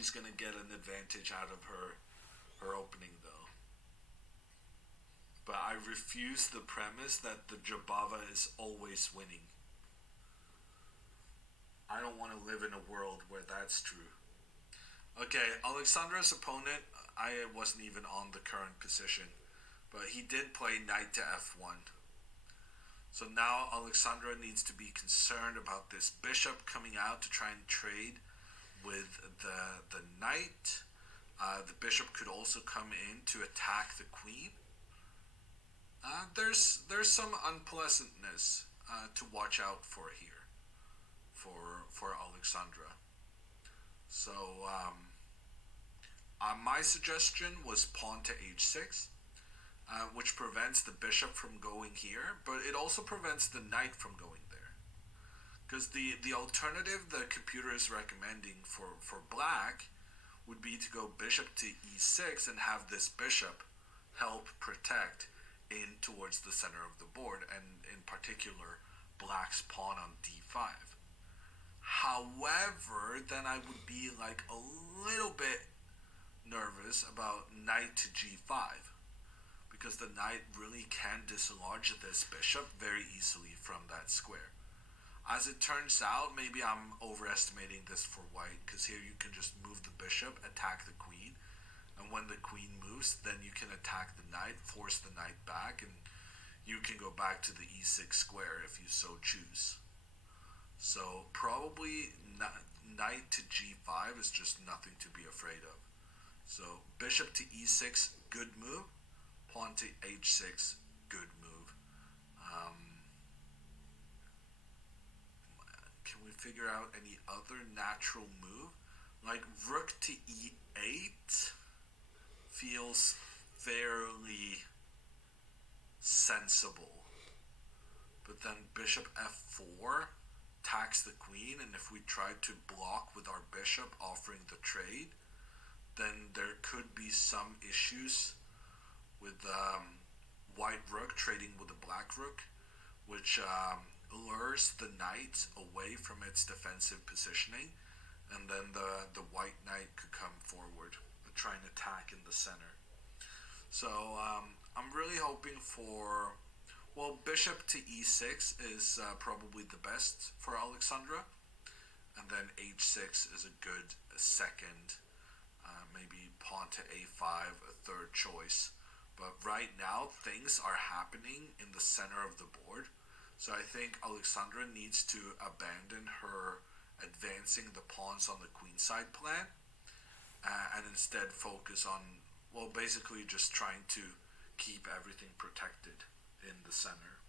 She's gonna get an advantage out of her opening though. But I refuse the premise that the Jabava is always winning. I don't want to live in a world where that's true. Okay, Alexandra's opponent, I wasn't even on the current position, but he did play knight to f1. So now Alexandra needs to be concerned about this bishop coming out to try and trade with the knight. The bishop could also come in to attack the queen. There's some unpleasantness to watch out for here for Alexandra. So my suggestion was pawn to h6, which prevents the bishop from going here, but it also prevents the knight from going there. Because the alternative the computer is recommending for black would be to go bishop to e6 and have this bishop help protect in towards the center of the board, and in particular black's pawn on d5. However, then I would be like a little bit nervous about knight to g5, because the knight really can dislodge this bishop very easily from that square. As it turns out, maybe I'm overestimating this for white, because here you can just move the bishop, attack the queen, and when the queen moves, then you can attack the knight, force the knight back, and you can go back to the e6 square if you so choose. So probably knight to g5 is just nothing to be afraid of. So bishop to e6, good move. Pawn to h6, good move. Can we figure out any other natural move? Like rook to e8 feels fairly sensible. But then bishop f4 attacks the queen, and if we try to block with our bishop offering the trade, then there could be some issues with white rook trading with the black rook, which lures the knight away from its defensive positioning, and then the white knight could come forward and try and attack in the center. So I'm really hoping for, well, bishop to e6 is probably the best for Alexandra, and then h6 is a good second, maybe pawn to a5, a third choice. But right now, things are happening in the center of the board. So I think Alexandra needs to abandon her advancing the pawns on the queenside plan, and instead focus on, well, basically just trying to keep everything protected in the center.